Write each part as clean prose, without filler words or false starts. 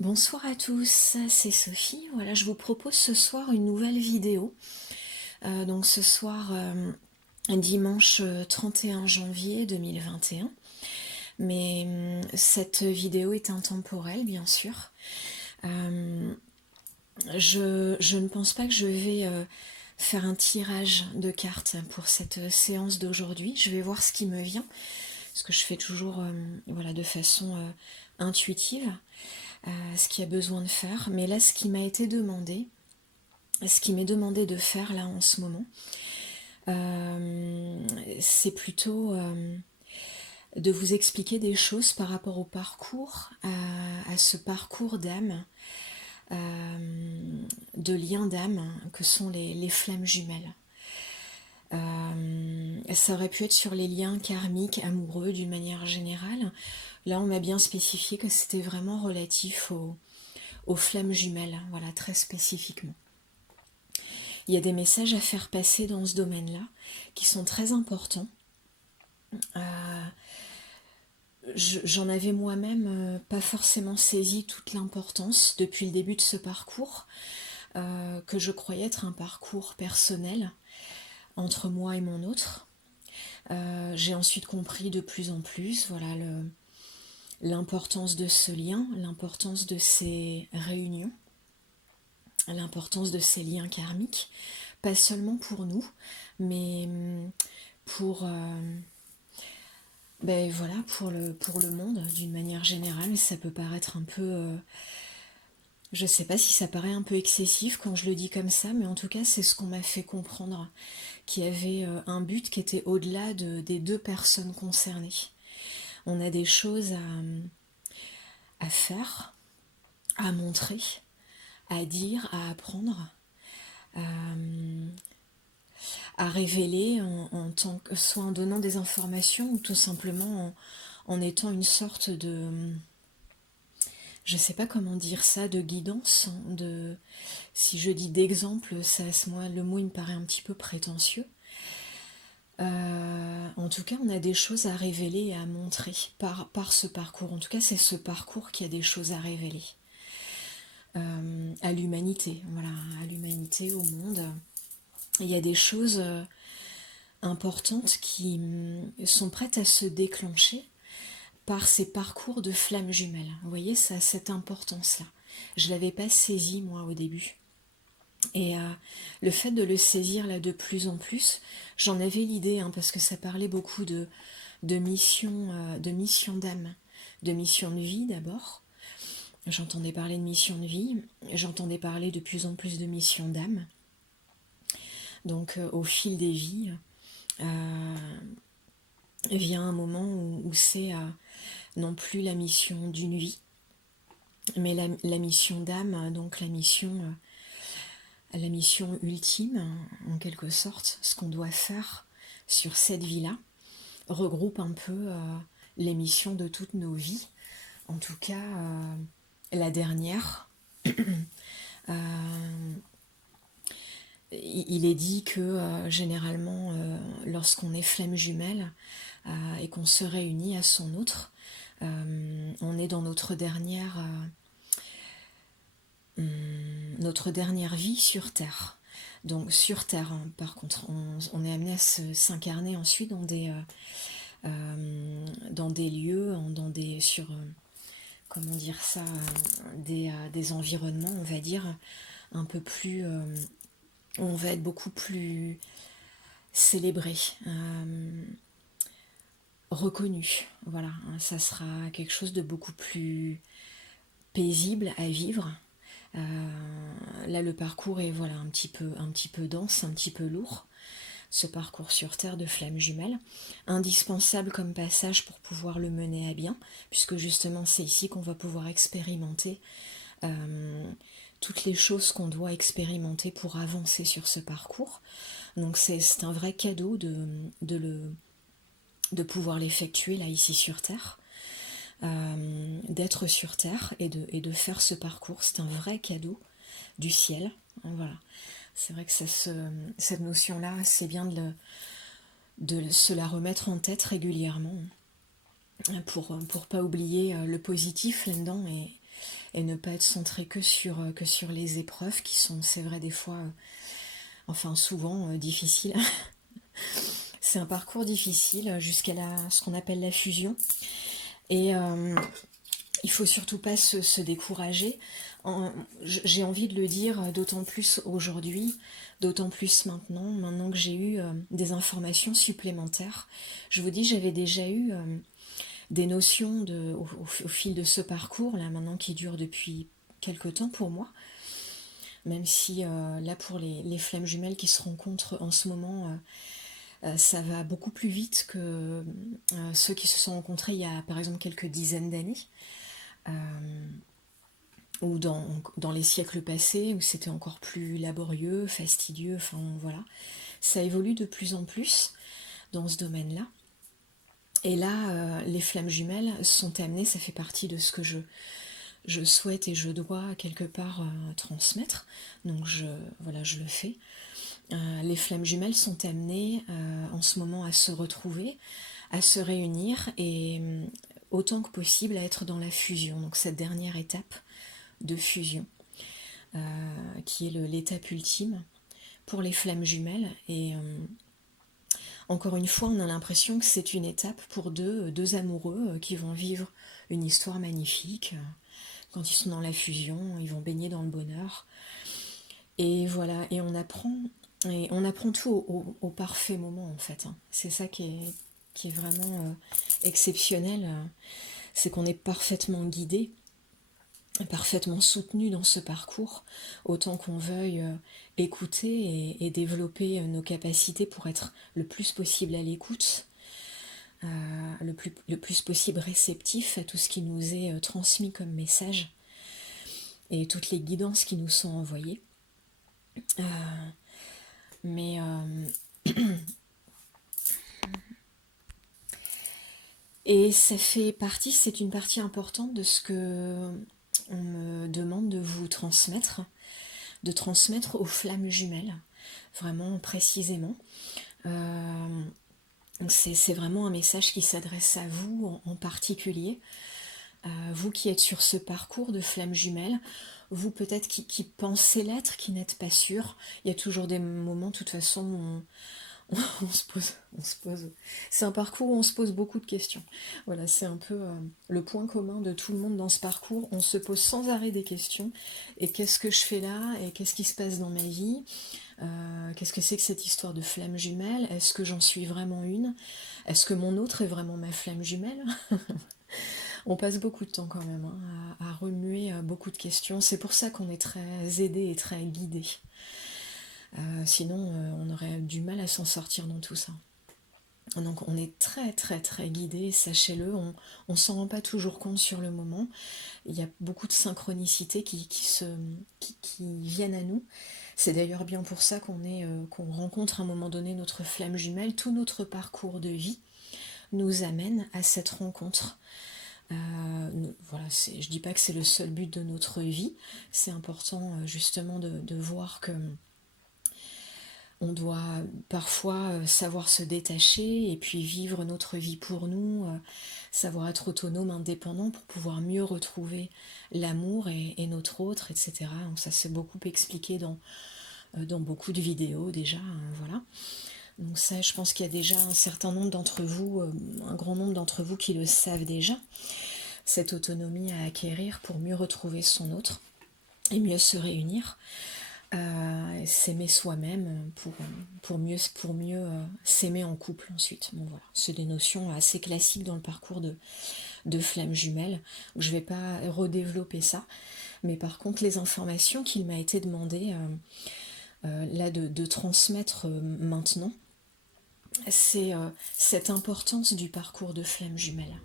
Bonsoir à tous, c'est Sophie. Voilà, je vous propose ce soir une nouvelle vidéo. Donc ce soir, dimanche 31 janvier 2021. Mais cette vidéo est intemporelle, bien sûr. Je ne pense pas que je vais faire un tirage de cartes pour cette séance d'aujourd'hui. Je vais voir ce qui me vient, parce que je fais toujours voilà, de façon intuitive. Ce qu'il y a besoin de faire. Mais là, ce qui m'a été demandé, ce qui m'est demandé de faire là en ce moment, c'est plutôt de vous expliquer des choses par rapport au parcours, à ce parcours d'âme, de liens d'âme que sont les flammes jumelles. Ça aurait pu être sur les liens karmiques, amoureux d'une manière générale. Là, on m'a bien spécifié que c'était vraiment relatif aux flammes jumelles, voilà, très spécifiquement. Il y a des messages à faire passer dans ce domaine-là qui sont très importants. J'en avais moi-même pas forcément saisi toute l'importance depuis le début de ce parcours, que je croyais être un parcours personnel entre moi et mon autre. J'ai ensuite compris de plus en plus, voilà, l'importance de ce lien, l'importance de ces réunions, l'importance de ces liens karmiques, pas seulement pour nous, mais pour ben voilà, pour le monde d'une manière générale. Ça peut paraître un peu je sais pas si ça paraît un peu excessif quand je le dis comme ça, mais en tout cas c'est ce qu'on m'a fait comprendre, qu'il y avait un but qui était au-delà des deux personnes concernées. On a des choses à faire, à montrer, à dire, à apprendre, à révéler en tant que, soit en donnant des informations ou tout simplement en étant une sorte de, je sais pas comment dire ça, de guidance, de, si je dis d'exemple, ça, moi, le mot il me paraît un petit peu prétentieux. En tout cas, on a des choses à révéler et à montrer par ce parcours. En tout cas, c'est ce parcours qui a des choses à révéler. À l'humanité, voilà, à l'humanité, au monde. Il y a des choses importantes qui sont prêtes à se déclencher par ces parcours de flammes jumelles. Vous voyez, ça a cette importance-là. Je ne l'avais pas saisi, moi, au début. Et le fait de le saisir là de plus en plus, j'en avais l'idée, hein, parce que ça parlait beaucoup de mission d'âme, de mission de vie d'abord. J'entendais parler de mission de vie, j'entendais parler de plus en plus de mission d'âme. Donc au fil des vies, vient un moment où c'est non plus la mission d'une vie, mais la mission d'âme, donc la mission ultime, en quelque sorte, ce qu'on doit faire sur cette vie-là, regroupe un peu les missions de toutes nos vies. En tout cas, la dernière, il est dit que généralement, lorsqu'on est flamme jumelle et qu'on se réunit à son autre, on est dans notre dernière vie sur Terre. Donc sur Terre, hein, par contre, on est amené à s'incarner ensuite dans des lieux, sur comment dire ça, des environnements, on va dire, un peu plus, on va être beaucoup plus célébré, reconnu. Voilà, ça sera quelque chose de beaucoup plus paisible à vivre. Là, le parcours est voilà un petit peu dense, un petit peu lourd. Ce parcours sur Terre de flammes jumelles, indispensable comme passage pour pouvoir le mener à bien, puisque justement c'est ici qu'on va pouvoir expérimenter toutes les choses qu'on doit expérimenter pour avancer sur ce parcours. Donc c'est un vrai cadeau de pouvoir l'effectuer là ici sur Terre, d'être sur Terre et de faire ce parcours. C'est un vrai cadeau du ciel. Voilà. C'est vrai que cette notion-là, c'est bien de se la remettre en tête régulièrement pour pas oublier le positif là-dedans et ne pas être centré que sur les épreuves qui sont, c'est vrai, des fois, enfin souvent difficiles. C'est un parcours difficile jusqu'à ce qu'on appelle la fusion. Et il faut surtout pas se décourager. J'ai envie de le dire d'autant plus aujourd'hui, d'autant plus maintenant que j'ai eu des informations supplémentaires. Je vous dis, j'avais déjà eu des notions au fil de ce parcours, là maintenant qui dure depuis quelque temps pour moi, même si là pour les flammes jumelles qui se rencontrent en ce moment, ça va beaucoup plus vite que ceux qui se sont rencontrés il y a par exemple quelques dizaines d'années. Ou dans les siècles passés, où c'était encore plus laborieux, fastidieux, enfin voilà. Ça évolue de plus en plus dans ce domaine-là. Et là, les flammes jumelles sont amenées, ça fait partie de ce que je souhaite et je dois quelque part transmettre. Donc voilà, je le fais. Les flammes jumelles sont amenées en ce moment à se retrouver, à se réunir et autant que possible à être dans la fusion. Donc cette dernière étape de fusion, qui est l'étape ultime pour les flammes jumelles. Et encore une fois, on a l'impression que c'est une étape pour deux amoureux qui vont vivre une histoire magnifique. Quand ils sont dans la fusion, ils vont baigner dans le bonheur. Et voilà, et on apprend tout au parfait moment en fait. C'est ça qui est vraiment exceptionnel, c'est qu'on est parfaitement guidé, parfaitement soutenu dans ce parcours, autant qu'on veuille écouter et développer nos capacités pour être le plus possible à l'écoute, le plus possible réceptif à tout ce qui nous est transmis comme message et toutes les guidances qui nous sont envoyées. Et ça fait partie, c'est une partie importante de ce que on me demande de vous transmettre, aux flammes jumelles, vraiment précisément. C'est vraiment un message qui s'adresse à vous en particulier, vous qui êtes sur ce parcours de flammes jumelles, vous peut-être qui pensez l'être, qui n'êtes pas sûr. Il y a toujours des moments, de toute façon, où on se pose. C'est un parcours où on se pose beaucoup de questions. Voilà, c'est un peu le point commun de tout le monde dans ce parcours. On se pose sans arrêt des questions. Et qu'est-ce que je fais là? Et qu'est-ce qui se passe dans ma vie? Qu'est-ce que c'est que cette histoire de flamme jumelle? Est-ce que j'en suis vraiment une? Est-ce que mon autre est vraiment ma flamme jumelle? On passe beaucoup de temps quand même à remuer beaucoup de questions. C'est pour ça qu'on est très aidé et très guidé. Sinon, on aurait du mal à s'en sortir dans tout ça. Donc on est très très très guidé, sachez-le, on s'en rend pas toujours compte sur le moment. Il y a beaucoup de synchronicités qui viennent à nous. C'est d'ailleurs bien pour ça qu'on rencontre à un moment donné notre flamme jumelle. Tout notre parcours de vie nous amène à cette rencontre. Voilà, je dis pas que c'est le seul but de notre vie. C'est important justement de voir que on doit parfois savoir se détacher et puis vivre notre vie pour nous, savoir être autonome, indépendant pour pouvoir mieux retrouver l'amour et notre autre, etc. Donc ça c'est beaucoup expliqué dans beaucoup de vidéos déjà, voilà. Donc ça, je pense qu'il y a déjà un certain nombre d'entre vous, un grand nombre d'entre vous qui le savent déjà, cette autonomie à acquérir pour mieux retrouver son autre et mieux se réunir. S'aimer soi-même pour mieux s'aimer en couple ensuite. Bon voilà, c'est des notions assez classiques dans le parcours de flammes jumelles. Je ne vais pas redévelopper ça, mais par contre les informations qu'il m'a été demandé là de transmettre maintenant, c'est cette importance du parcours de flammes jumelles.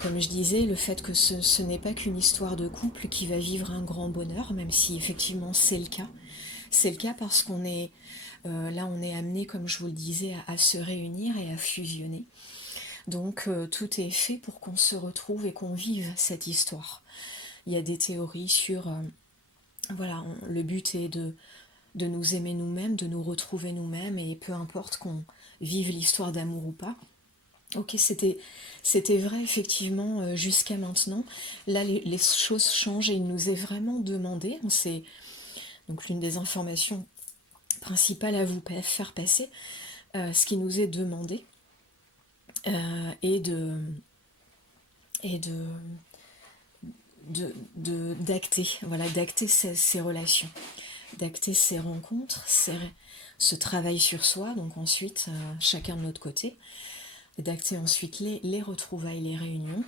Comme je disais, le fait que ce n'est pas qu'une histoire de couple qui va vivre un grand bonheur, même si effectivement c'est le cas. C'est le cas parce qu'on est là, on est amené, comme je vous le disais, à se réunir et à fusionner. Donc tout est fait pour qu'on se retrouve et qu'on vive cette histoire. Il y a des théories sur voilà, le but est de nous aimer nous-mêmes, de nous retrouver nous-mêmes, et peu importe qu'on vive l'histoire d'amour ou pas, Ok, c'était vrai effectivement jusqu'à maintenant. Là, les choses changent et il nous est vraiment demandé. C'est donc l'une des informations principales à vous faire passer. Ce qui nous est demandé est de d'acter, voilà, d'acter ces relations, d'acter ces rencontres, ce travail sur soi, donc ensuite chacun de notre côté, d'acter ensuite les retrouvailles, les réunions,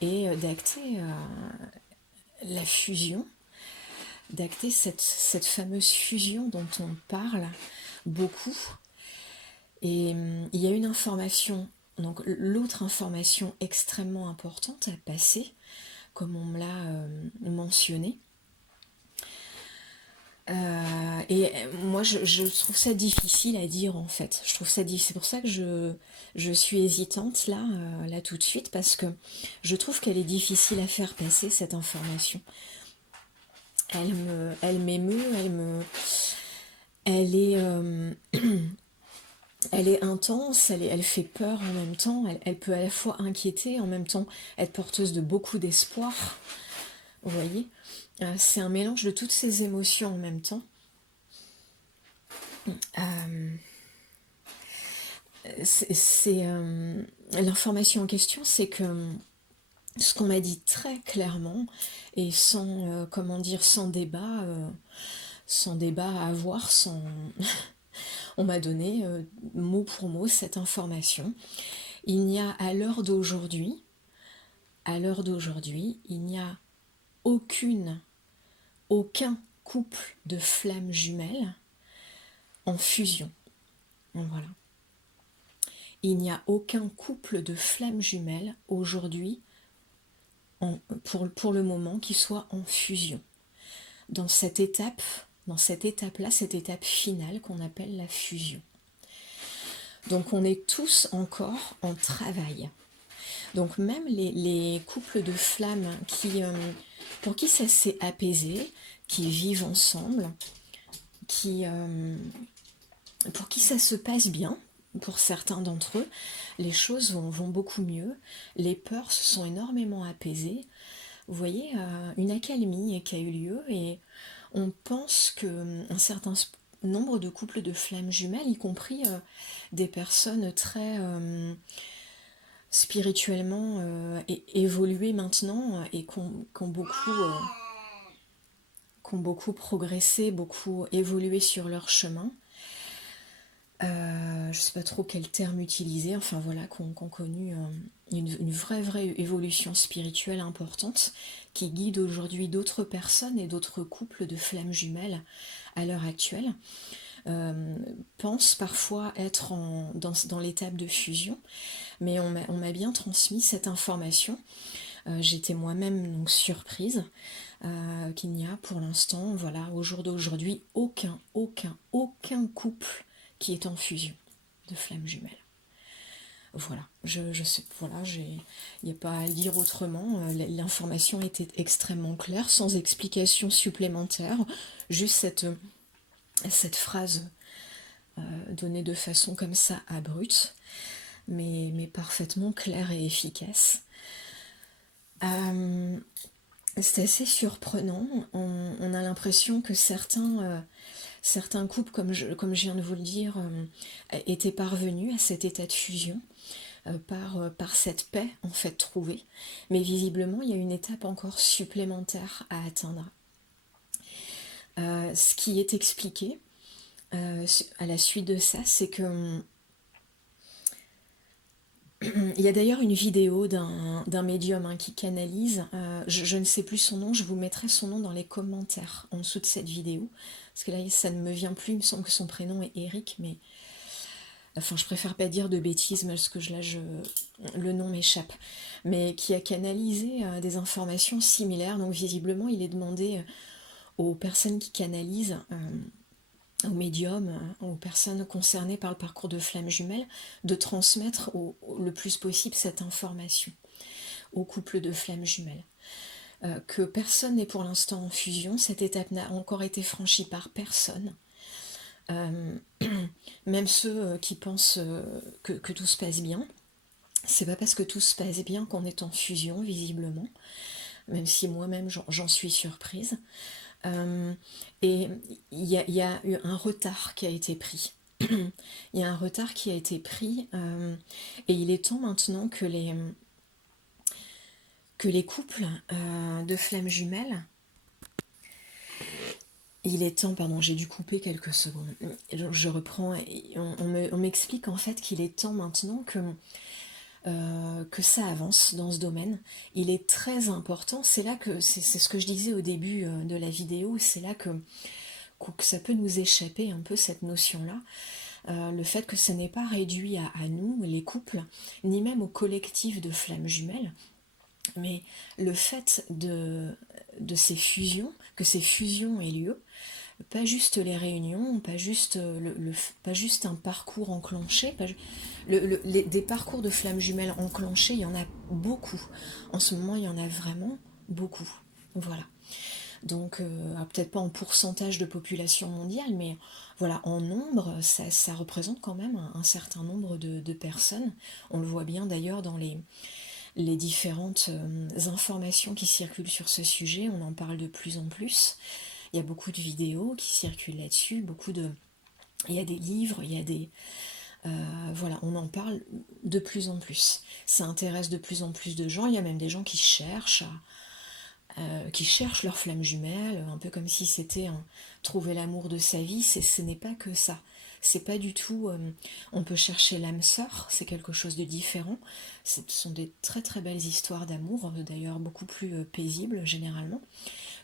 et d'acter la fusion, d'acter cette fameuse fusion dont on parle beaucoup. Et il y a une information, donc l'autre information extrêmement importante à passer, comme on me l'a mentionné. Et moi, je trouve ça difficile à dire en fait. Je trouve ça difficile. C'est pour ça que je suis hésitante là tout de suite, parce que je trouve qu'elle est difficile à faire passer cette information. Elle m'émeut, elle est, elle est intense, elle fait peur en même temps. Elle peut à la fois inquiéter, en même temps être porteuse de beaucoup d'espoir. Vous voyez, c'est un mélange de toutes ces émotions en même temps. L'information en question, c'est que ce qu'on m'a dit très clairement et sans comment dire, sans débat à avoir, sans on m'a donné mot pour mot cette information. Il n'y a à l'heure d'aujourd'hui, il n'y a aucun couple de flammes jumelles en fusion. Voilà. Il n'y a aucun couple de flammes jumelles aujourd'hui, pour le moment, qui soit en fusion. Dans cette étape-là, cette étape finale qu'on appelle la fusion. Donc on est tous encore en travail. Donc même les couples de flammes pour qui ça s'est apaisé, qui vivent ensemble, pour qui ça se passe bien, pour certains d'entre eux, les choses vont beaucoup mieux, les peurs se sont énormément apaisées. Vous voyez, une accalmie qui a eu lieu, et on pense qu'un certain nombre de couples de flammes jumelles, y compris des personnes très spirituellement évoluées maintenant et qui ont beaucoup progressé, beaucoup évolué sur leur chemin. Je ne sais pas trop quel terme utiliser, enfin voilà, qui ont connu une vraie évolution spirituelle importante, qui guide aujourd'hui d'autres personnes et d'autres couples de flammes jumelles à l'heure actuelle, pensent parfois être dans l'étape de fusion, mais on m'a bien transmis cette information. J'étais moi-même donc surprise qu'il n'y a pour l'instant, voilà, au jour d'aujourd'hui, aucun couple qui est en fusion de flammes jumelles. Voilà, je sais, voilà, il n'y a pas à le dire autrement. L'information était extrêmement claire, sans explication supplémentaire, juste cette phrase donnée de façon comme ça abrupte, mais parfaitement claire et efficace. C'est assez surprenant. On a l'impression que certains couples, comme je viens de vous le dire, étaient parvenus à cet état de fusion par cette paix en fait trouvée. Mais visiblement, il y a une étape encore supplémentaire à atteindre. Ce qui est expliqué à la suite de ça, c'est que il y a d'ailleurs une vidéo d'un médium qui canalise, je ne sais plus son nom, je vous mettrai son nom dans les commentaires en dessous de cette vidéo, parce que là ça ne me vient plus, il me semble que son prénom est Eric, mais enfin je préfère pas dire de bêtises parce que le nom m'échappe, mais qui a canalisé des informations similaires. Donc visiblement il est demandé aux personnes qui canalisent, aux médiums, aux personnes concernées par le parcours de flammes jumelles, de transmettre le plus possible cette information au couple de flammes jumelles. Que personne n'est pour l'instant en fusion, cette étape n'a encore été franchie par personne. Même ceux qui pensent que tout se passe bien, C'est pas parce que tout se passe bien qu'on est en fusion, visiblement, même si moi-même j'en suis surprise. Et il y a eu un retard qui a été pris. Il y a un retard qui a été pris et il est temps maintenant que les couples de flammes jumelles, il est temps, pardon, j'ai dû couper quelques secondes, je reprends, on m'explique en fait qu'il est temps maintenant que ça avance dans ce domaine. Il est très important, c'est là que, c'est ce que je disais au début de la vidéo, c'est là que ça peut nous échapper un peu cette notion-là. Le fait que ce n'est pas réduit à nous, les couples, ni même au collectif de flammes jumelles, mais le fait de ces fusions, que ces fusions aient lieu, pas juste les réunions, pas juste, pas juste un parcours enclenché, des parcours de flammes jumelles enclenchés, il y en a beaucoup. En ce moment, il y en a vraiment beaucoup. Voilà. Donc, peut-être pas en pourcentage de population mondiale, mais voilà, en nombre, ça représente quand même un certain nombre de personnes. On le voit bien d'ailleurs dans les différentes informations qui circulent sur ce sujet, on en parle de plus en plus. Il y a beaucoup de vidéos qui circulent là-dessus, il y a des livres, il y a des... voilà, on en parle de plus en plus. Ça intéresse de plus en plus de gens, il y a même des gens qui cherchent leur flamme jumelle, un peu comme si c'était trouver l'amour de sa vie, ce n'est pas que ça. C'est pas du tout... on peut chercher l'âme sœur, c'est quelque chose de différent. Ce sont des très très belles histoires d'amour, d'ailleurs beaucoup plus paisibles généralement.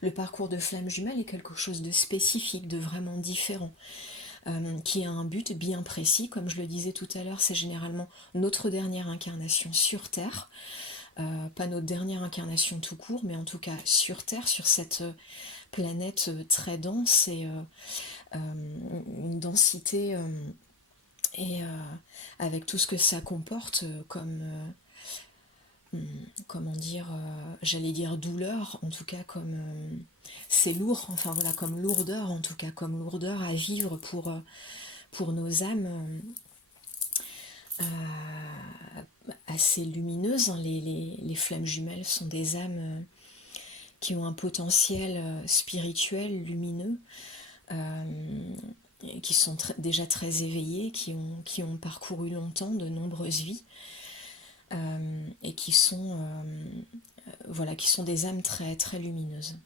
Le parcours de flamme jumelle est quelque chose de spécifique, de vraiment différent, qui a un but bien précis. Comme je le disais tout à l'heure, c'est généralement notre dernière incarnation sur Terre. Pas notre dernière incarnation tout court, mais en tout cas sur Terre, sur cette planète très dense et une densité et avec tout ce que ça comporte comme comment dire, j'allais dire douleur, en tout cas comme c'est lourd, enfin voilà, comme lourdeur, en tout cas comme lourdeur à vivre pour nos âmes assez lumineuses. Hein. Les flammes jumelles sont des âmes qui ont un potentiel spirituel lumineux, qui sont déjà très éveillées, qui ont parcouru longtemps de nombreuses vies. Et qui sont voilà, qui sont des âmes très très lumineuses.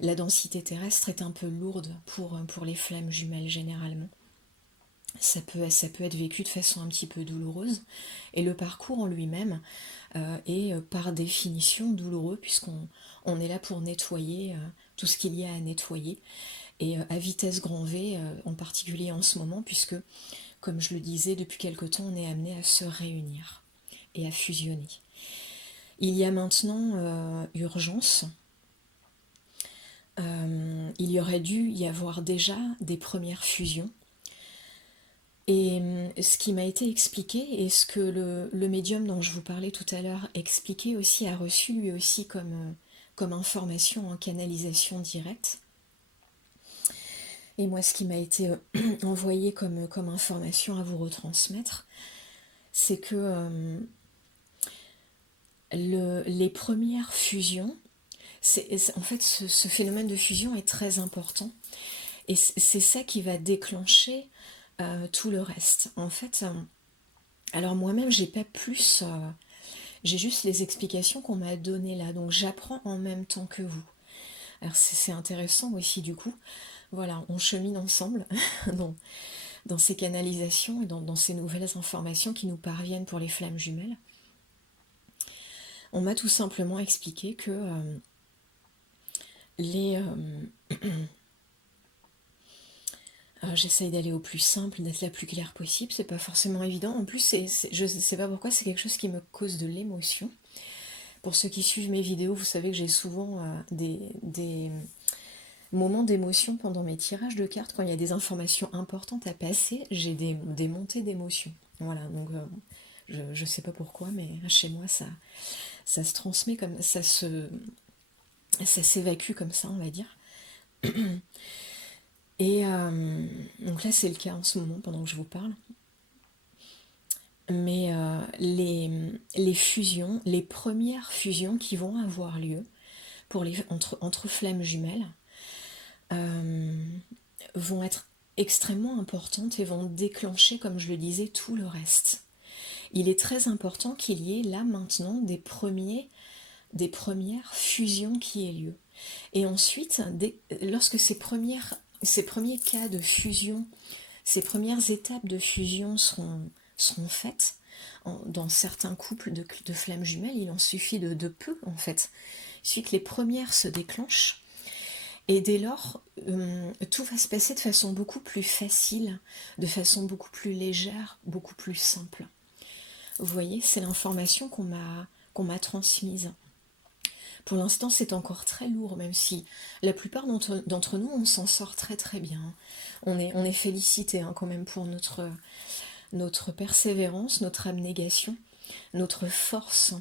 La densité terrestre est un peu lourde pour les flammes jumelles généralement. Ça peut être vécu de façon un petit peu douloureuse, et le parcours en lui-même est par définition douloureux, puisqu'on est là pour nettoyer tout ce qu'il y a à nettoyer, et à vitesse grand V, en particulier en ce moment, puisque, comme je le disais, depuis quelque temps, on est amené à se réunir et à fusionner. Il y a maintenant urgence. Il y aurait dû y avoir déjà des premières fusions. Et ce qui m'a été expliqué, et ce que le médium dont je vous parlais tout à l'heure expliquait aussi, a reçu lui aussi comme information en canalisation directe. Et moi, ce qui m'a été envoyé comme information à vous retransmettre, c'est que les premières fusions, en fait, ce phénomène de fusion est très important. Et c'est ça qui va déclencher tout le reste. En fait, alors moi-même, j'ai pas plus... j'ai juste les explications qu'on m'a données là. Donc j'apprends en même temps que vous. Alors c'est intéressant aussi du coup. Voilà, on chemine ensemble dans ces canalisations et dans ces nouvelles informations qui nous parviennent pour les flammes jumelles. On m'a tout simplement expliqué que j'essaye d'aller au plus simple, d'être la plus claire possible, c'est pas forcément évident. En plus, je sais pas pourquoi, c'est quelque chose qui me cause de l'émotion. Pour ceux qui suivent mes vidéos, vous savez que j'ai souvent des moments d'émotion pendant mes tirages de cartes. Quand il y a des informations importantes à passer, j'ai des montées d'émotion. Voilà, donc je sais pas pourquoi, mais chez moi, ça se transmet comme ça, ça s'évacue comme ça, on va dire. Et donc là, c'est le cas en ce moment, pendant que je vous parle. Mais les fusions, les premières fusions qui vont avoir lieu entre flammes jumelles, euh, vont être extrêmement importantes et vont déclencher, comme je le disais, tout le reste. Il est très important qu'il y ait là maintenant des premières fusions qui aient lieu. Et ensuite, lorsque ces premiers cas de fusion, ces premières étapes de fusion seront faites, dans certains couples de flammes jumelles, il en suffit de peu en fait. Il suffit que les premières se déclenchent et dès lors, tout va se passer de façon beaucoup plus facile, de façon beaucoup plus légère, beaucoup plus simple. Vous voyez, c'est l'information qu'on m'a transmise. Pour l'instant, c'est encore très lourd, même si la plupart d'entre nous, on s'en sort très très bien. On est félicité hein, quand même pour notre persévérance, notre abnégation, notre force,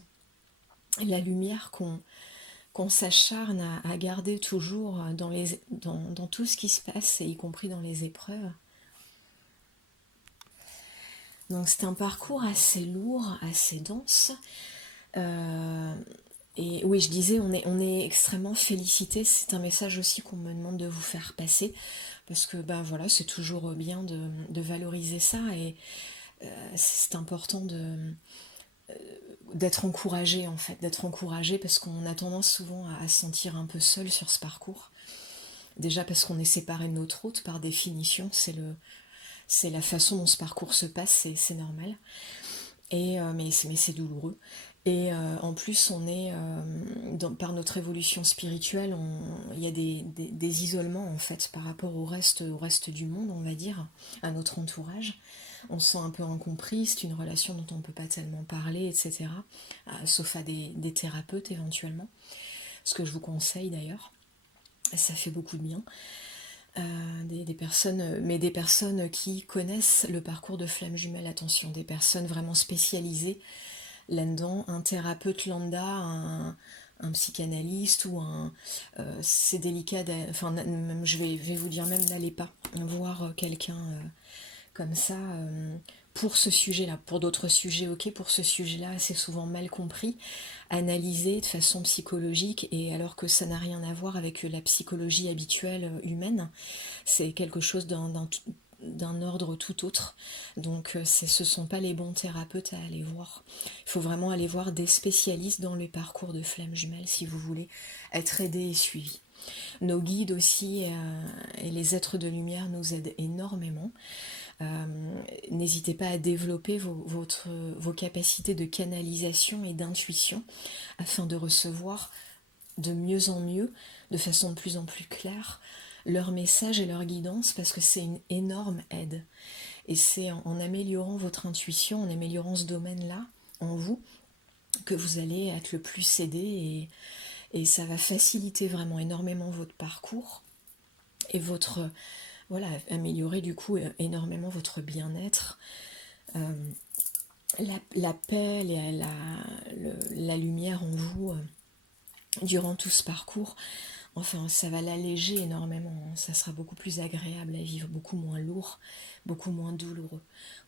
la lumière qu'on s'acharne à garder toujours dans tout ce qui se passe, et y compris dans les épreuves. Donc c'est un parcours assez lourd, assez dense. Et oui, je disais, on est extrêmement félicité. C'est un message aussi qu'on me demande de vous faire passer. Parce que ben voilà, c'est toujours bien de valoriser ça. Et c'est important d'être encouragé en fait. D'être encouragé parce qu'on a tendance souvent à se sentir un peu seul sur ce parcours. Déjà parce qu'on est séparé de notre hôte par définition. C'est la façon dont ce parcours se passe, c'est normal. Mais c'est douloureux. Et en plus, par notre évolution spirituelle, il y a des isolements en fait par rapport au reste du monde, on va dire, à notre entourage. On se sent un peu incompris, c'est une relation dont on ne peut pas tellement parler, etc. Sauf à des thérapeutes éventuellement, ce que je vous conseille d'ailleurs. Ça fait beaucoup de bien. Des personnes, mais des personnes qui connaissent le parcours de flamme jumelle, attention, des personnes vraiment spécialisées là-dedans, un thérapeute lambda, un psychanalyste ou c'est délicat, enfin même je vais vous dire, même n'allez pas voir quelqu'un comme ça pour ce sujet-là. Pour d'autres sujets, ok, pour ce sujet-là, c'est souvent mal compris, analysé de façon psychologique, et alors que ça n'a rien à voir avec la psychologie habituelle humaine, c'est quelque chose d'un ordre tout autre. Donc ce ne sont pas les bons thérapeutes à aller voir. Il faut vraiment aller voir des spécialistes dans les parcours de flammes jumelles si vous voulez être aidé et suivi. Nos guides aussi et les êtres de lumière nous aident énormément. N'hésitez pas à développer vos capacités de canalisation et d'intuition afin de recevoir de mieux en mieux, de façon de plus en plus claire, leur message et leur guidance, parce que c'est une énorme aide. Et c'est en améliorant votre intuition, en améliorant ce domaine-là en vous, que vous allez être le plus aidé, et ça va faciliter vraiment énormément votre parcours et voilà, améliorer du coup énormément votre bien-être, la paix, la lumière en vous durant tout ce parcours. Enfin, ça va l'alléger énormément, ça sera beaucoup plus agréable à vivre, beaucoup moins lourd, beaucoup moins douloureux.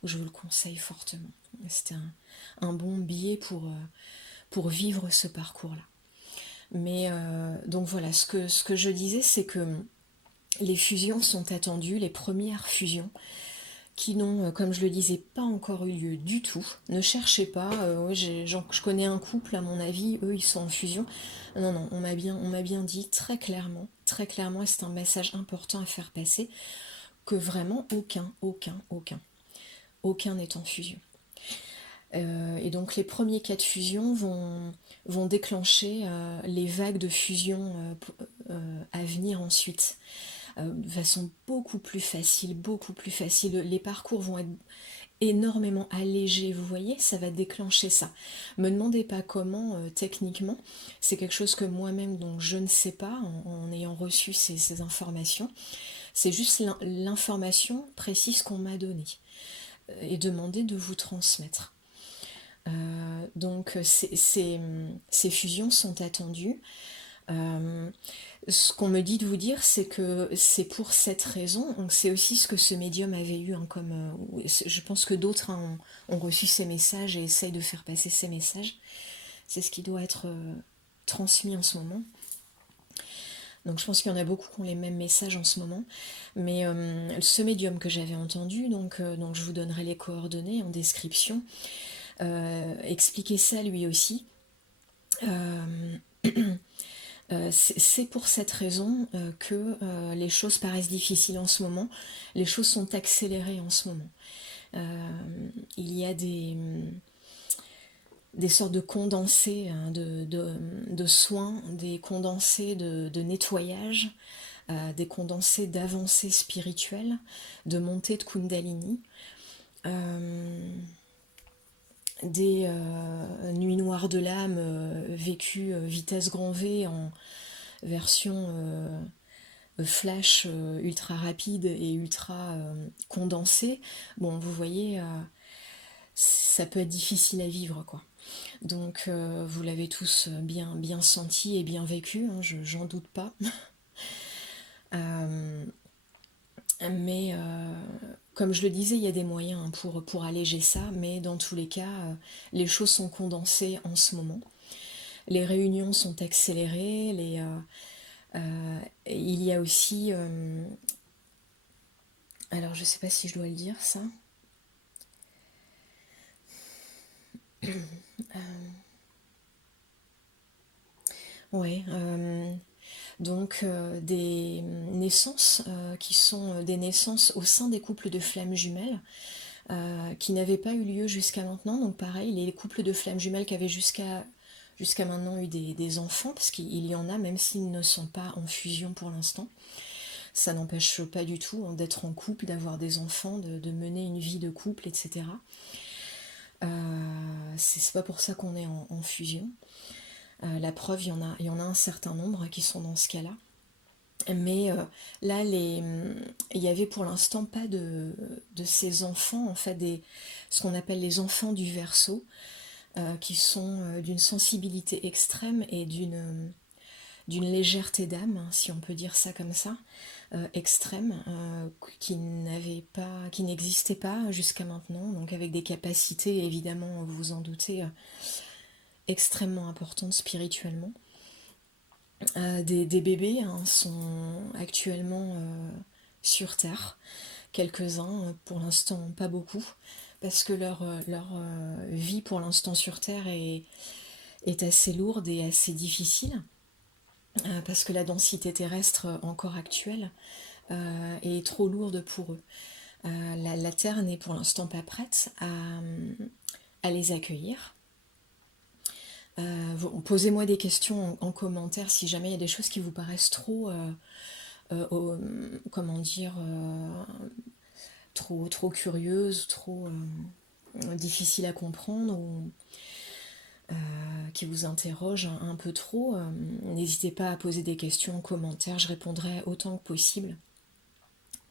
Je vous le conseille fortement. C'était un bon billet pour vivre ce parcours-là. Mais donc voilà, ce que je disais, c'est que les fusions sont attendues, les premières fusions, qui n'ont, comme je le disais, pas encore eu lieu du tout. Ne cherchez pas, je connais un couple, à mon avis, eux, ils sont en fusion. Non, non, on m'a bien dit très clairement, et c'est un message important à faire passer, que vraiment aucun n'est en fusion. Et donc les premiers cas de fusion vont déclencher les vagues de fusion à venir ensuite. De façon beaucoup plus facile, beaucoup plus facile. Les parcours vont être énormément allégés, vous voyez, ça va déclencher ça. Me demandez pas comment techniquement, c'est quelque chose que moi-même donc je ne sais pas en ayant reçu ces informations. C'est juste l'information précise qu'on m'a donnée et demandé de vous transmettre. Donc ces fusions sont attendues. Ce qu'on me dit de vous dire, c'est que c'est pour cette raison, donc c'est aussi ce que ce médium avait eu, hein, comme je pense que d'autres, hein, ont reçu ces messages et essayent de faire passer ces messages. C'est ce qui doit être transmis en ce moment. Donc je pense qu'il y en a beaucoup qui ont les mêmes messages en ce moment. Mais ce médium que j'avais entendu, donc je vous donnerai les coordonnées en description, expliquait ça lui aussi. C'est pour cette raison que les choses paraissent difficiles en ce moment. Les choses sont accélérées en ce moment. Il y a des sortes de condensés, hein, de soins, des condensés de nettoyage, des condensés d'avancée spirituelle, de montée de Kundalini, des nuits noires de l'âme vécues vitesse grand V en version flash ultra rapide et ultra condensée. Bon, vous voyez, ça peut être difficile à vivre, quoi. Donc vous l'avez tous bien senti et bien vécu, hein, j'en doute pas. Mais comme je le disais, il y a des moyens, hein, pour alléger ça, mais dans tous les cas, les choses sont condensées en ce moment. Les réunions sont accélérées, il y a aussi... alors je ne sais pas si je dois le dire ça. Ouais, donc des naissances qui sont des naissances au sein des couples de flammes jumelles qui n'avaient pas eu lieu jusqu'à maintenant. Donc pareil, les couples de flammes jumelles qui avaient jusqu'à maintenant eu des enfants, parce qu'il y en a, même s'ils ne sont pas en fusion pour l'instant. Ça n'empêche pas du tout, hein, d'être en couple, d'avoir des enfants, de mener une vie de couple, etc. C'est pas pour ça qu'on est en fusion. La preuve, il y en a un certain nombre qui sont dans ce cas-là. Mais là, il y avait pour l'instant pas de ces enfants, en fait, ce qu'on appelle les enfants du Verseau, qui sont d'une sensibilité extrême et d'une légèreté d'âme, hein, si on peut dire ça comme ça, extrême, qui n'existait pas jusqu'à maintenant, donc avec des capacités, évidemment, vous vous en doutez, extrêmement importantes spirituellement. Des bébés, hein, sont actuellement sur Terre, quelques-uns, pour l'instant pas beaucoup, parce que leur vie pour l'instant sur Terre est assez lourde et assez difficile, parce que la densité terrestre encore actuelle est trop lourde pour eux. La Terre n'est pour l'instant pas prête à les accueillir. Posez-moi des questions en commentaire si jamais il y a des choses qui vous paraissent trop, comment dire, trop curieuses, trop difficiles à comprendre, ou qui vous interrogent un peu trop. N'hésitez pas à poser des questions en commentaire, je répondrai autant que possible,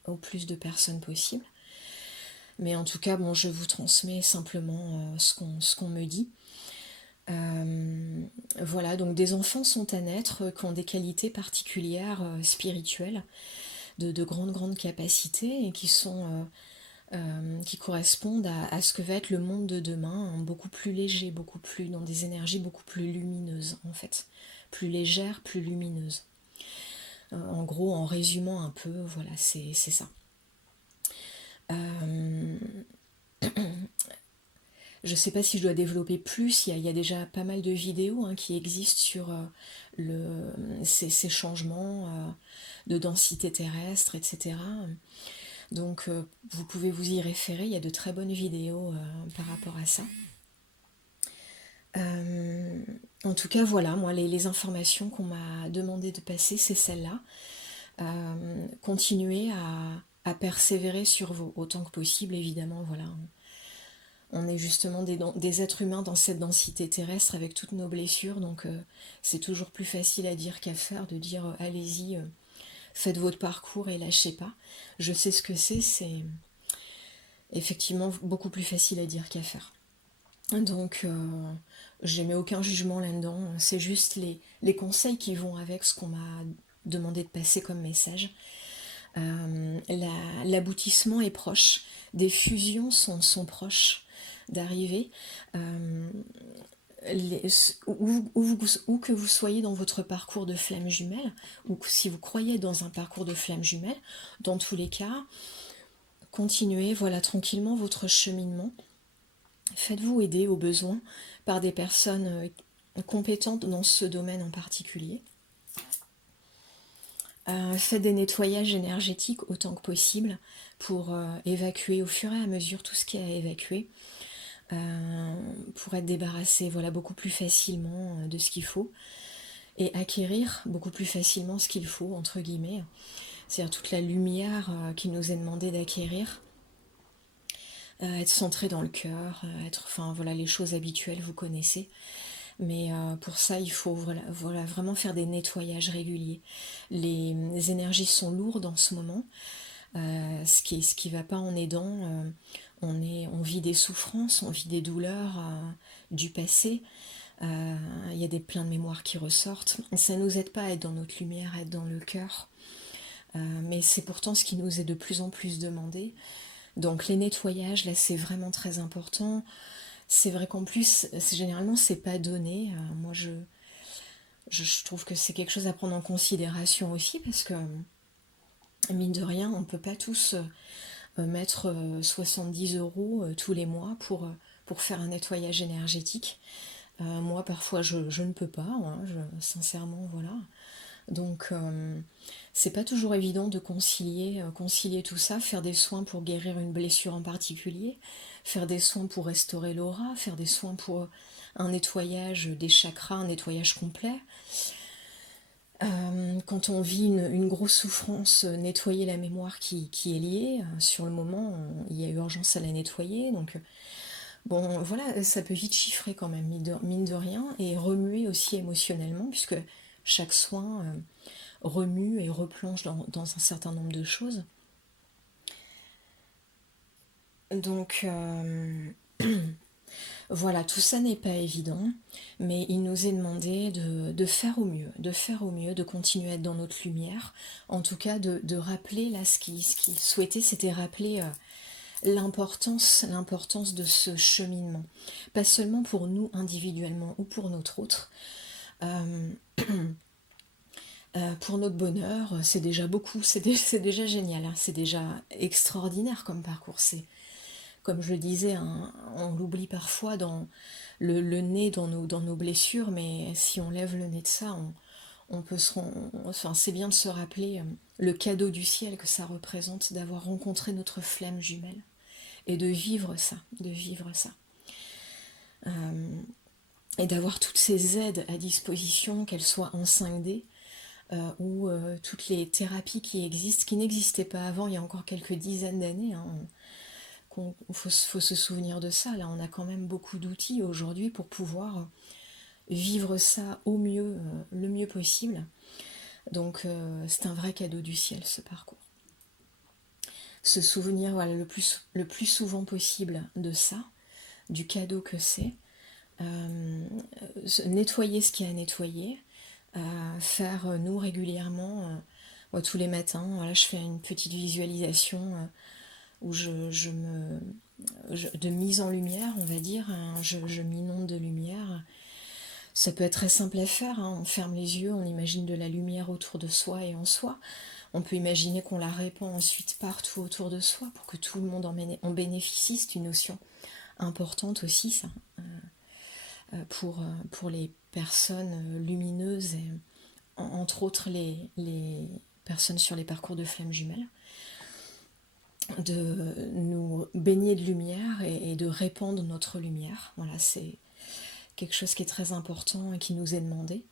au plus de personnes possible. Mais en tout cas, bon, je vous transmets simplement ce qu'on me dit. Voilà, donc des enfants sont à naître qui ont des qualités particulières spirituelles, de grandes capacités, et qui correspondent à ce que va être le monde de demain, hein, beaucoup plus léger, beaucoup plus dans des énergies beaucoup plus lumineuses, en fait, plus légères, plus lumineuses. En gros, en résumant un peu, voilà, c'est ça. Je ne sais pas si je dois développer plus, il y a déjà pas mal de vidéos, hein, qui existent sur ces changements de densité terrestre, etc. Donc vous pouvez vous y référer, il y a de très bonnes vidéos par rapport à ça. En tout cas, voilà, moi les informations qu'on m'a demandé de passer, c'est celles-là. Continuez à persévérer sur vous autant que possible, évidemment, voilà. On est justement des êtres humains dans cette densité terrestre avec toutes nos blessures, donc c'est toujours plus facile à dire qu'à faire, de dire allez-y, faites votre parcours et lâchez pas. Je sais ce que c'est effectivement beaucoup plus facile à dire qu'à faire. Donc Je mets aucun jugement là-dedans, c'est juste les conseils qui vont avec ce qu'on m'a demandé de passer comme message. L'aboutissement est proche, des fusions sont proches d'arriver. Euh, où que vous soyez dans votre parcours de flamme jumelle, ou si vous croyez dans un parcours de flamme jumelle, dans tous les cas, continuez voilà, tranquillement votre cheminement. Faites-vous aider au besoin par des personnes compétentes dans ce domaine en particulier. Faites des nettoyages énergétiques autant que possible pour évacuer au fur et à mesure tout ce qui est à évacuer, pour être débarrassé voilà, beaucoup plus facilement de ce qu'il faut et acquérir beaucoup plus facilement ce qu'il faut, entre guillemets. C'est-à-dire toute la lumière qui nous est demandé d'acquérir, être centré dans le cœur, être, enfin voilà, les choses habituelles, vous connaissez. Mais pour ça, il faut voilà, vraiment faire des nettoyages réguliers. Les énergies sont lourdes en ce moment. Ce qui va pas en aidant, on vit des souffrances, on vit des douleurs du passé. Il y a plein de mémoires qui ressortent. Ça nous aide pas à être dans notre lumière, à être dans le cœur. Mais c'est pourtant ce qui nous est de plus en plus demandé. Donc les nettoyages, là, c'est vraiment très important. C'est vrai qu'en plus, généralement, c'est pas donné. Moi, je trouve que c'est quelque chose à prendre en considération aussi, parce que, mine de rien, on peut pas tous mettre 70 € tous les mois pour faire un nettoyage énergétique. Moi, parfois, je ne peux pas, hein, sincèrement, voilà. Donc, c'est pas toujours évident de concilier tout ça, faire des soins pour guérir une blessure en particulier, faire des soins pour restaurer l'aura, faire des soins pour un nettoyage des chakras, un nettoyage complet. Quand on vit une grosse souffrance, nettoyer la mémoire qui est liée, sur le moment, il y a urgence à la nettoyer. Donc, bon, voilà, ça peut vite chiffrer quand même, mine de rien, et remuer aussi émotionnellement, puisque chaque soin remue et replonge dans un certain nombre de choses. Donc, voilà, tout ça n'est pas évident, mais il nous est demandé de faire au mieux, de continuer à être dans notre lumière. En tout cas, de rappeler, là, ce qu'il souhaitait, c'était rappeler l'importance de ce cheminement. Pas seulement pour nous individuellement ou pour notre autre. Pour notre bonheur, c'est déjà beaucoup, c'est déjà génial, hein, c'est déjà extraordinaire comme parcours. C'est, comme je le disais, hein, on l'oublie parfois dans le nez dans nos blessures, mais si on lève le nez de ça, on peut enfin, c'est bien de se rappeler le cadeau du ciel que ça représente d'avoir rencontré notre flamme jumelle et de vivre ça, et d'avoir toutes ces aides à disposition, qu'elles soient en 5D, ou toutes les thérapies qui existent, qui n'existaient pas avant, il y a encore quelques dizaines d'années. Hein, faut se souvenir de ça. Là, on a quand même beaucoup d'outils aujourd'hui pour pouvoir vivre ça au mieux, le mieux possible. Donc, c'est un vrai cadeau du ciel, ce parcours. Se souvenir voilà, le plus souvent possible de ça, du cadeau que c'est. Nettoyer ce qu'il y a à nettoyer. Faire nous régulièrement, moi, tous les matins, voilà, je fais une petite visualisation où de mise en lumière, on va dire, hein, je m'inonde de lumière. Ça peut être très simple à faire, hein, on ferme les yeux, on imagine de la lumière autour de soi et en soi. On peut imaginer qu'on la répand ensuite partout autour de soi pour que tout le monde en bénéficie. C'est une notion importante aussi, ça, pour les personnes lumineuses, et entre autres les personnes sur les parcours de flammes jumelles, de nous baigner de lumière et de répandre notre lumière. Voilà, c'est quelque chose qui est très important et qui nous est demandé.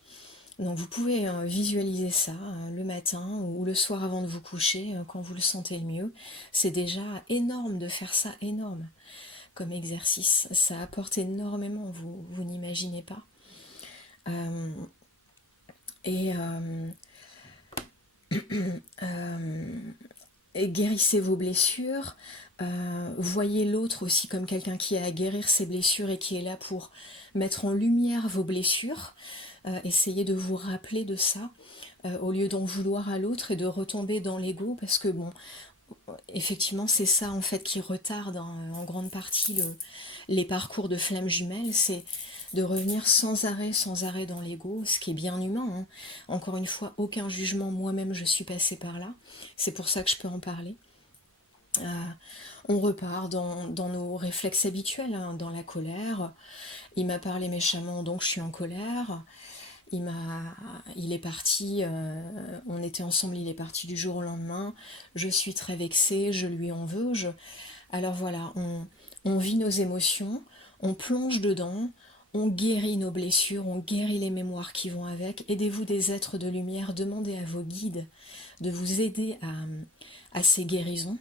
Donc vous pouvez visualiser ça le matin ou le soir avant de vous coucher, quand vous le sentez le mieux. C'est déjà énorme de faire ça, énorme comme exercice. Ça apporte énormément, vous n'imaginez pas. Et, et guérissez vos blessures, Voyez l'autre aussi comme quelqu'un qui a à guérir ses blessures et qui est là pour mettre en lumière vos blessures. Essayez de vous rappeler de ça, au lieu d'en vouloir à l'autre et de retomber dans l'ego, parce que bon, effectivement, c'est ça en fait qui retarde en grande partie les parcours de flammes jumelles, c'est de revenir sans arrêt dans l'ego, ce qui est bien humain, hein. Encore une fois, aucun jugement, moi-même je suis passée par là, c'est pour ça que je peux en parler. On repart dans nos réflexes habituels, hein, dans la colère. Il m'a parlé méchamment, donc je suis en colère. Il est parti, on était ensemble, il est parti du jour au lendemain. Je suis très vexée, je lui en veux. Alors voilà, on vit nos émotions, on plonge dedans, on guérit nos blessures, on guérit les mémoires qui vont avec. Aidez-vous des êtres de lumière, demandez à vos guides de vous aider à ces guérisons.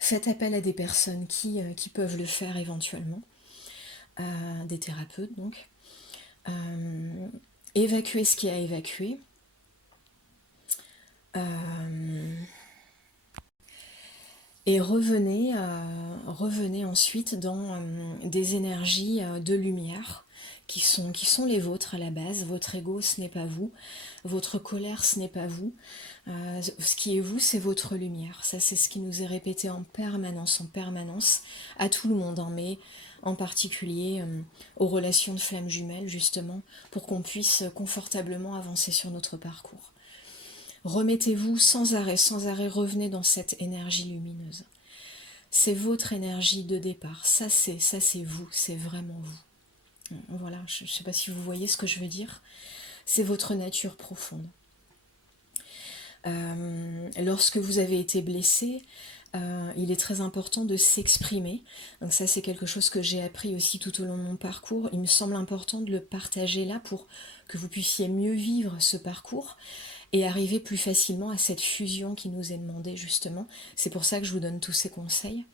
Faites appel à des personnes qui peuvent le faire éventuellement, des thérapeutes donc. Évacuez ce qui a évacué. Et revenez ensuite dans des énergies de lumière qui sont les vôtres à la base. Votre ego, ce n'est pas vous. Votre colère, ce n'est pas vous. Ce qui est vous, c'est votre lumière. Ça, c'est ce qui nous est répété en permanence, à tout le monde, hein, mais en particulier aux relations de flammes jumelles, justement, pour qu'on puisse confortablement avancer sur notre parcours. Remettez-vous sans arrêt, revenez dans cette énergie lumineuse. C'est votre énergie de départ, ça c'est vous, c'est vraiment vous. Voilà, je ne sais pas si vous voyez ce que je veux dire. C'est votre nature profonde. Lorsque vous avez été blessé, il est très important de s'exprimer. Donc ça c'est quelque chose que j'ai appris aussi tout au long de mon parcours. Il me semble important de le partager là pour que vous puissiez mieux vivre ce parcours et arriver plus facilement à cette fusion qui nous est demandée justement. C'est pour ça que je vous donne tous ces conseils.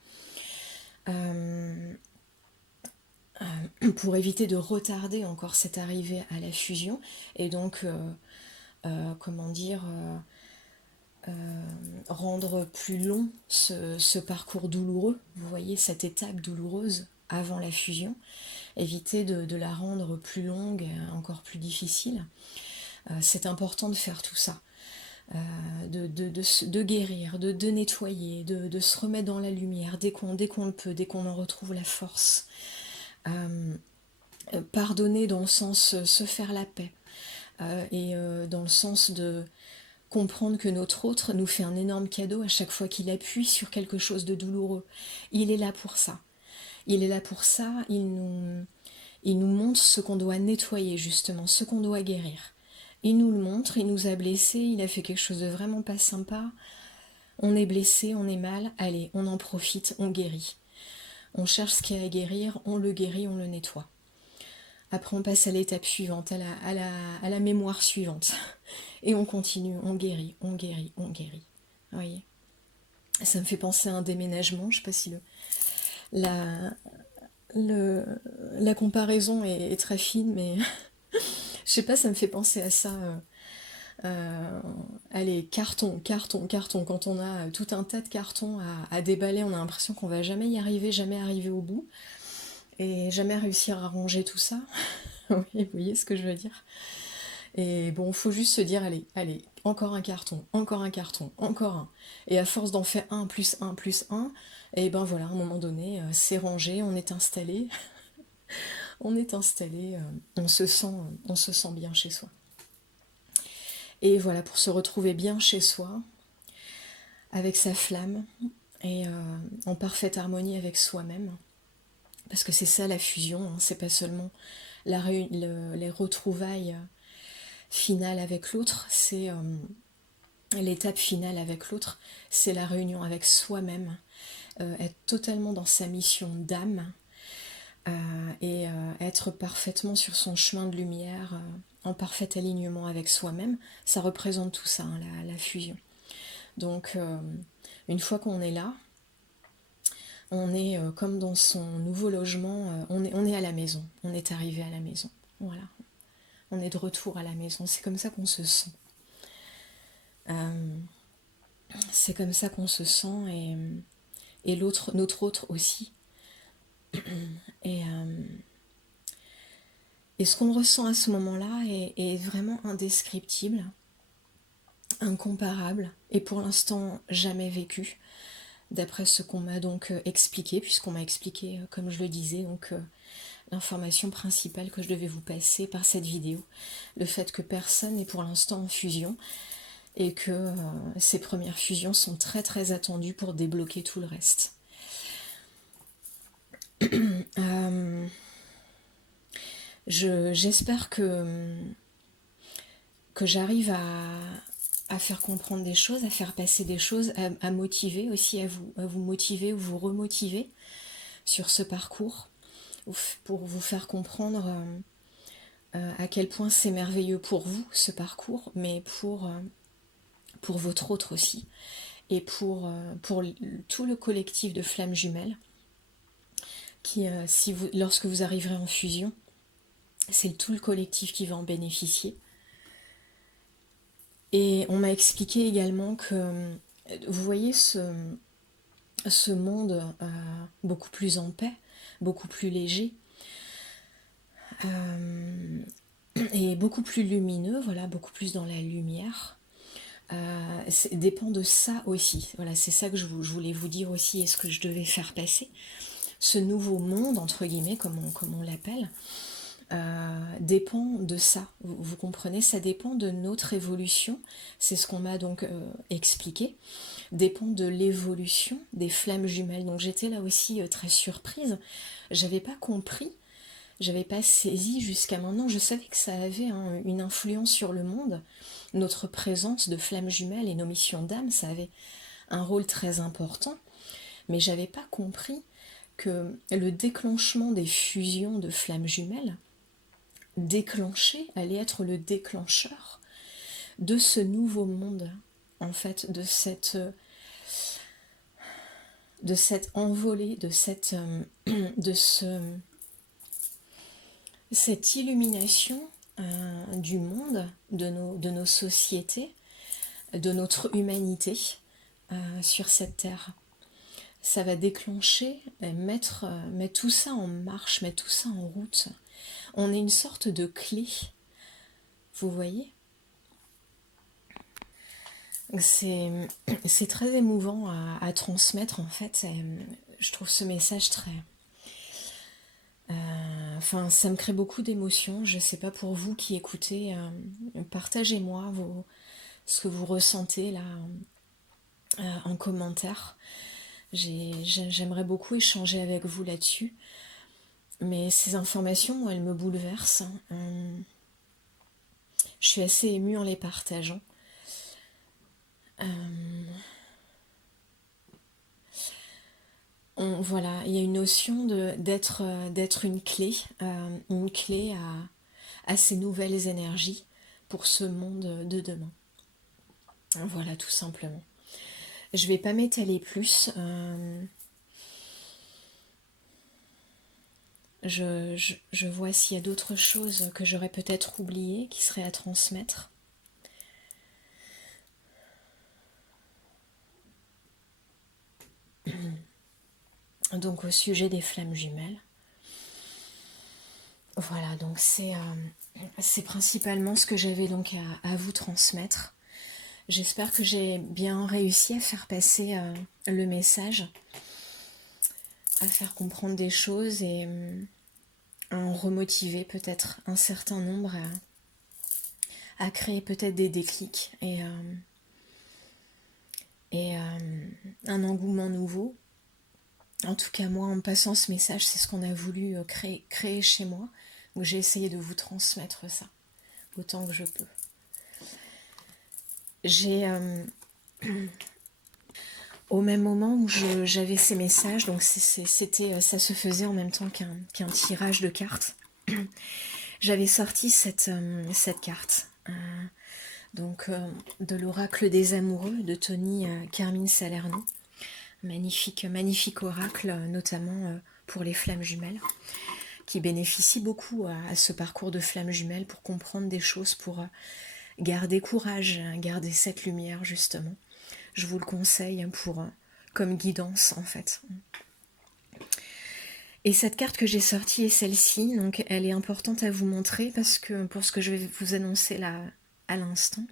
Pour éviter de retarder encore cette arrivée à la fusion et donc comment dire rendre plus long ce parcours douloureux, vous voyez cette étape douloureuse avant la fusion, éviter de la rendre plus longue, encore plus difficile. C'est important de faire tout ça, de guérir, de nettoyer, de se remettre dans la lumière dès qu'on le peut, dès qu'on en retrouve la force. Pardonner dans le sens se faire la paix, et dans le sens de comprendre que notre autre nous fait un énorme cadeau à chaque fois qu'il appuie sur quelque chose de douloureux. Il est là pour ça. Il est là pour ça, il nous montre ce qu'on doit nettoyer justement, ce qu'on doit guérir. Il nous le montre, il nous a blessés, il a fait quelque chose de vraiment pas sympa. On est blessé, on est mal, allez, on en profite, on guérit. On cherche ce qu'il y a à guérir, on le guérit, on le nettoie. Après on passe à l'étape suivante, à la mémoire suivante. Et on continue, on guérit, on guérit, on guérit. Vous voyez, ça me fait penser à un déménagement, je sais pas si la comparaison est très fine, mais je sais pas, ça me fait penser à ça. Allez, carton. Quand on a tout un tas de cartons à déballer, on a l'impression qu'on va jamais y arriver, jamais arriver au bout. Et jamais réussir à ranger tout ça. Oui, vous voyez ce que je veux dire. Et bon, faut juste se dire, allez, encore un carton, encore un. Et à force d'en faire un, plus un, et ben voilà, à un moment donné, c'est rangé, on est installé. On se sent bien chez soi. Et voilà, pour se retrouver bien chez soi, avec sa flamme, et en parfaite harmonie avec soi-même. Parce que c'est ça la fusion, hein, c'est pas seulement les retrouvailles finales avec l'autre, c'est l'étape finale avec l'autre, c'est la réunion avec soi-même, être totalement dans sa mission d'âme et être parfaitement sur son chemin de lumière, en parfait alignement avec soi-même. Ça représente tout ça, hein, la fusion. Donc une fois qu'on est là, on est comme dans son nouveau logement, on est à la maison, on est arrivé à la maison. Voilà, on est de retour à la maison, c'est comme ça qu'on se sent. C'est comme ça qu'on se sent et notre autre aussi. Et, et ce qu'on ressent à ce moment-là est vraiment indescriptible, incomparable, et pour l'instant jamais vécu, d'après ce qu'on m'a donc expliqué, puisqu'on m'a expliqué, comme je le disais, donc l'information principale que je devais vous passer par cette vidéo, le fait que personne n'est pour l'instant en fusion, et que ces premières fusions sont très très attendues pour débloquer tout le reste. J'espère que j'arrive à faire comprendre des choses, à faire passer des choses, à motiver aussi, à vous motiver ou vous remotiver sur ce parcours, pour vous faire comprendre à quel point c'est merveilleux pour vous, ce parcours, mais pour votre autre aussi, et pour tout le collectif de flammes jumelles, qui, lorsque vous arriverez en fusion, c'est tout le collectif qui va en bénéficier. Et on m'a expliqué également que, vous voyez, ce monde beaucoup plus en paix, beaucoup plus léger, et beaucoup plus lumineux, voilà, beaucoup plus dans la lumière, dépend de ça aussi. Voilà, c'est ça que je voulais vous dire aussi, et ce que je devais faire passer. Ce nouveau monde, entre guillemets, comme on l'appelle, dépend de ça. Vous comprenez, ça dépend de notre évolution. C'est ce qu'on m'a donc expliqué. Dépend de l'évolution des flammes jumelles. Donc j'étais là aussi très surprise. J'avais pas compris, j'avais pas saisi jusqu'à maintenant. Je savais que ça avait une influence sur le monde. Notre présence de flammes jumelles et nos missions d'âme, ça avait un rôle très important. Mais j'avais pas compris que le déclenchement des fusions de flammes jumelles allait être le déclencheur de ce nouveau monde, en fait, de cette envolée, cette illumination du monde, de nos sociétés, de notre humanité sur cette terre. Ça va déclencher, mettre tout ça en marche, mettre tout ça en route. On est une sorte de clé, vous voyez. C'est très émouvant à transmettre, en fait. Je trouve ce message très... Enfin, ça me crée beaucoup d'émotions. Je ne sais pas pour vous qui écoutez, partagez-moi ce que vous ressentez là en commentaire. J'aimerais beaucoup échanger avec vous là-dessus. Mais ces informations, elles me bouleversent. Je suis assez émue en les partageant. Voilà, il y a une notion d'être une clé à ces nouvelles énergies pour ce monde de demain. Voilà, tout simplement. Je vais pas m'étaler plus. Je vois s'il y a d'autres choses que j'aurais peut-être oubliées qui seraient à transmettre. Donc au sujet des flammes jumelles. Voilà, donc c'est principalement ce que j'avais donc à vous transmettre. J'espère que j'ai bien réussi à faire passer le message, à faire comprendre des choses et à en remotiver peut-être un certain nombre, à créer peut-être des déclics et un engouement nouveau. En tout cas, moi, en me passant ce message, c'est ce qu'on a voulu créer chez moi. Donc j'ai essayé de vous transmettre ça, autant que je peux. J'ai... au même moment où j'avais ces messages, donc ça se faisait en même temps qu'un tirage de cartes, j'avais sorti cette carte. Donc de l'oracle des amoureux de Tony Carmine Salerno. Magnifique oracle, notamment pour les flammes jumelles, qui bénéficie beaucoup à ce parcours de flammes jumelles pour comprendre des choses, pour garder courage, garder cette lumière justement. Je vous le conseille pour comme guidance en fait. Et cette carte que j'ai sortie est celle-ci, donc elle est importante à vous montrer parce que pour ce que je vais vous annoncer là à l'instant,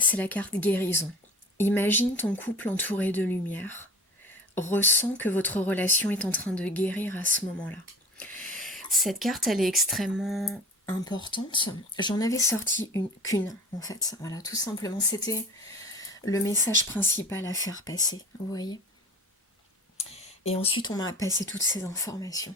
c'est la carte guérison. Imagine ton couple entouré de lumière. Ressens que votre relation est en train de guérir à ce moment-là. Cette carte, elle est extrêmement importante. J'en avais sorti qu'une, en fait. Voilà, tout simplement. C'était le message principal à faire passer, vous voyez. Et ensuite, on m'a passé toutes ces informations.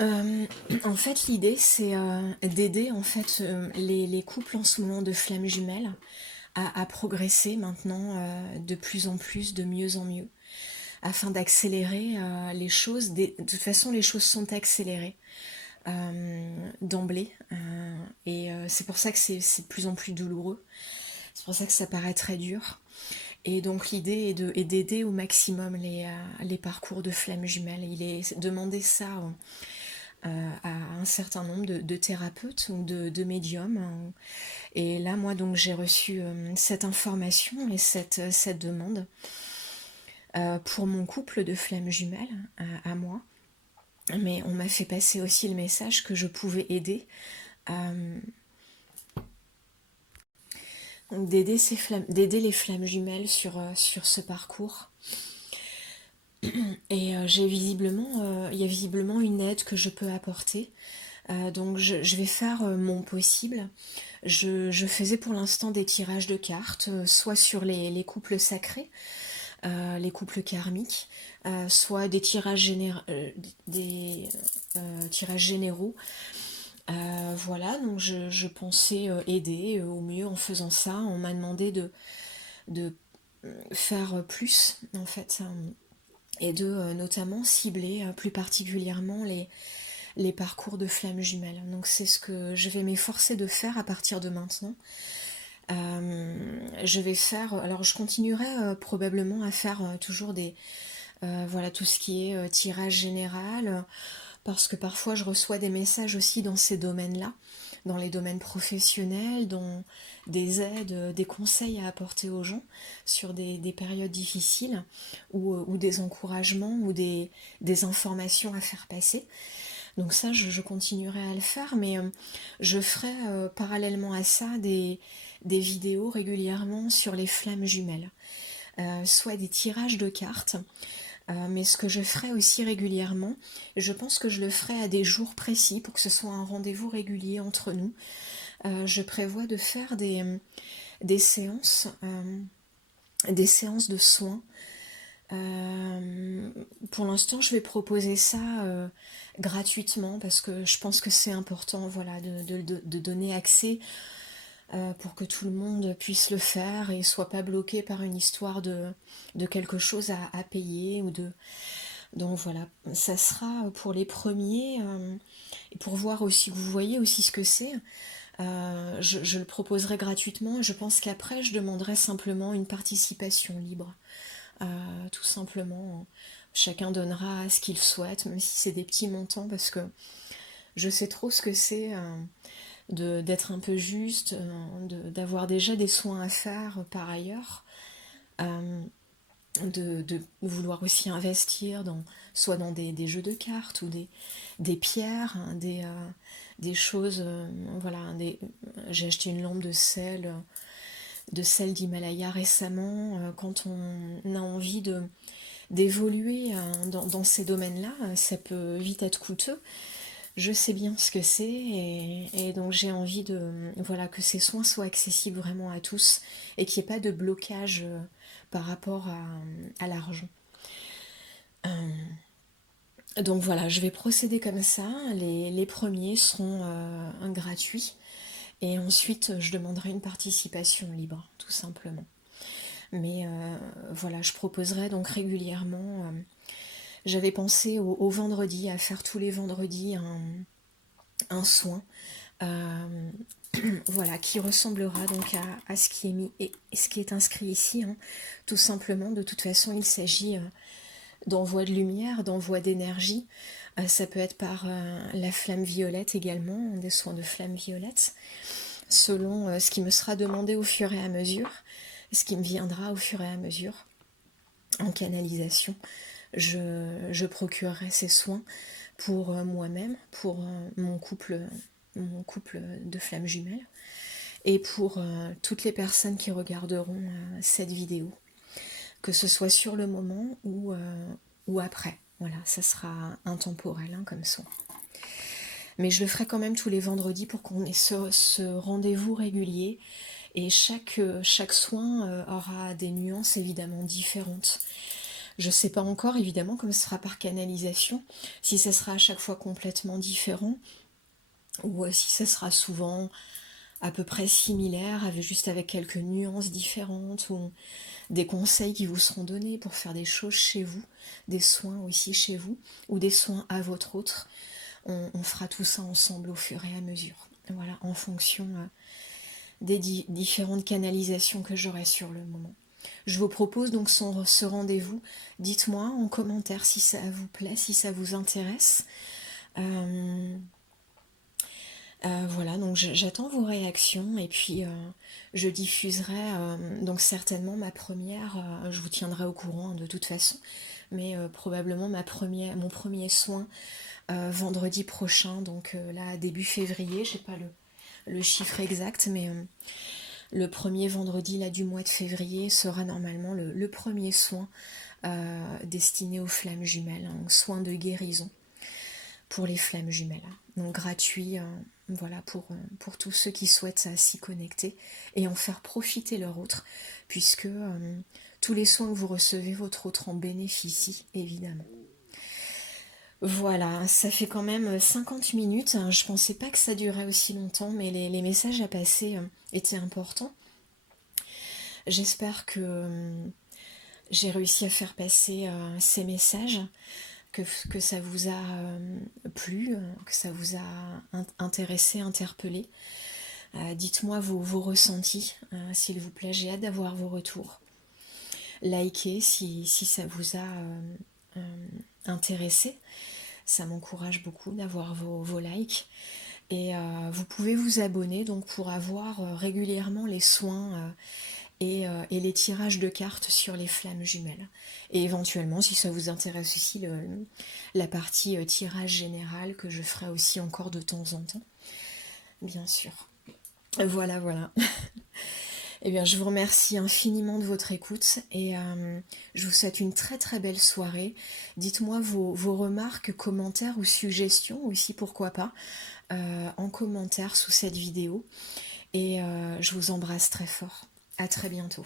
En fait, l'idée, c'est d'aider en fait les couples en ce moment de flammes jumelles à progresser maintenant de plus en plus, de mieux en mieux, afin d'accélérer les choses. De toute façon, les choses sont accélérées d'emblée, et c'est pour ça que c'est de plus en plus douloureux. C'est pour ça que ça paraît très dur. Et donc l'idée est d'aider au maximum les parcours de flammes jumelles. Il est demandé ça à un certain nombre de thérapeutes ou de médiums. Et là, moi, donc, j'ai reçu cette information et cette demande pour mon couple de flammes jumelles à moi. Mais on m'a fait passer aussi le message que je pouvais aider d'aider les flammes jumelles sur ce parcours. Et il y a visiblement une aide que je peux apporter. Donc je vais faire mon possible. Je faisais pour l'instant des tirages de cartes, soit sur les couples sacrés, les couples karmiques, soit des tirages, tirages généraux. Voilà, donc je pensais aider au mieux en faisant ça. On m'a demandé de faire plus en fait, et de notamment cibler plus particulièrement les parcours de flammes jumelles. Donc c'est ce que je vais m'efforcer de faire à partir de maintenant. Je vais faire, alors je continuerai probablement à faire toujours voilà, tout ce qui est tirage général, parce que parfois je reçois des messages aussi dans ces domaines-là, dans les domaines professionnels, dans des aides, des conseils à apporter aux gens sur des périodes difficiles, ou des encouragements, ou des informations à faire passer. Donc ça, je continuerai à le faire, mais je ferai parallèlement à ça des vidéos régulièrement sur les flammes jumelles, soit des tirages de cartes, mais ce que je ferai aussi régulièrement, je pense que je le ferai à des jours précis pour que ce soit un rendez-vous régulier entre nous. Je prévois de faire des séances de soins. Pour l'instant, je vais proposer ça gratuitement parce que je pense que c'est important, voilà, de donner accès pour que tout le monde puisse le faire et soit pas bloqué par une histoire de quelque chose à payer ou de. Donc voilà, ça sera pour les premiers et pour voir aussi, vous voyez aussi ce que c'est. Je le proposerai gratuitement. Je pense qu'après, je demanderai simplement une participation libre. Tout simplement, chacun donnera ce qu'il souhaite, même si c'est des petits montants, parce que je sais trop ce que c'est d'être un peu juste, d'avoir déjà des soins à faire par ailleurs, de vouloir aussi investir soit dans des jeux de cartes ou des pierres, hein, des choses, voilà, j'ai acheté une lampe de sel d'Himalaya récemment. Quand on a envie d'évoluer dans ces domaines-là, ça peut vite être coûteux. Je sais bien ce que c'est, et donc j'ai envie voilà, que ces soins soient accessibles vraiment à tous et qu'il n'y ait pas de blocage par rapport à l'argent. Donc voilà, je vais procéder comme ça. Les premiers seront gratuits. Et ensuite, je demanderai une participation libre, tout simplement. Mais voilà, je proposerai donc régulièrement. J'avais pensé au vendredi, à faire tous les vendredis un soin, voilà, qui ressemblera donc à ce qui est mis et ce qui est inscrit ici, hein, tout simplement. De toute façon, il s'agit d'envoi de lumière, d'envoi d'énergie. Ça peut être par la flamme violette également, des soins de flamme violette. selon ce qui me sera demandé au fur et à mesure, ce qui me viendra au fur et à mesure en canalisation. Je procurerai ces soins pour moi-même, pour mon couple de flammes jumelles, et pour toutes les personnes qui regarderont cette vidéo, que ce soit sur le moment ou après. Voilà, ça sera intemporel comme soin. Mais je le ferai quand même tous les vendredis pour qu'on ait ce rendez-vous régulier. Et chaque soin aura des nuances évidemment différentes. Je ne sais pas encore, évidemment, comme ce sera par canalisation, si ça sera à chaque fois complètement différent, ou si ça sera souvent à peu près similaire, juste avec quelques nuances différentes, ou des conseils qui vous seront donnés pour faire des choses chez vous, des soins aussi chez vous, ou des soins à votre autre. On fera tout ça ensemble au fur et à mesure. Voilà, en fonction des différentes canalisations que j'aurai sur le moment. Je vous propose donc ce rendez-vous. Dites-moi en commentaire si ça vous plaît, si ça vous intéresse. Voilà, donc j'attends vos réactions et puis je diffuserai donc certainement ma première, je vous tiendrai au courant de toute façon, mais probablement mon premier soin vendredi prochain, donc là début février, j'ai pas le chiffre exact, mais le premier vendredi là, du mois de février sera normalement le premier soin destiné aux flammes jumelles, un soin de guérison pour les flammes jumelles. Donc gratuit, voilà, pour tous ceux qui souhaitent s'y connecter et en faire profiter leur autre, puisque tous les soins que vous recevez, votre autre en bénéficie, évidemment. Voilà, ça fait quand même 50 minutes. Je pensais pas que ça durait aussi longtemps, mais les messages à passer étaient importants. J'espère que j'ai réussi à faire passer ces messages, que ça vous a plu, que ça vous a intéressé, interpellé. Dites-moi vos ressentis, s'il vous plaît. J'ai hâte d'avoir vos retours. Likez si ça vous a intéressé. Ça m'encourage beaucoup d'avoir vos likes. Et vous pouvez vous abonner donc pour avoir régulièrement les soins et les tirages de cartes sur les flammes jumelles. Et éventuellement, si ça vous intéresse aussi, la partie tirage général que je ferai aussi encore de temps en temps. Bien sûr. Voilà, voilà. Eh bien, je vous remercie infiniment de votre écoute et je vous souhaite une très très belle soirée. Dites-moi vos remarques, commentaires ou suggestions aussi, pourquoi pas, en commentaire sous cette vidéo. Et je vous embrasse très fort. À très bientôt.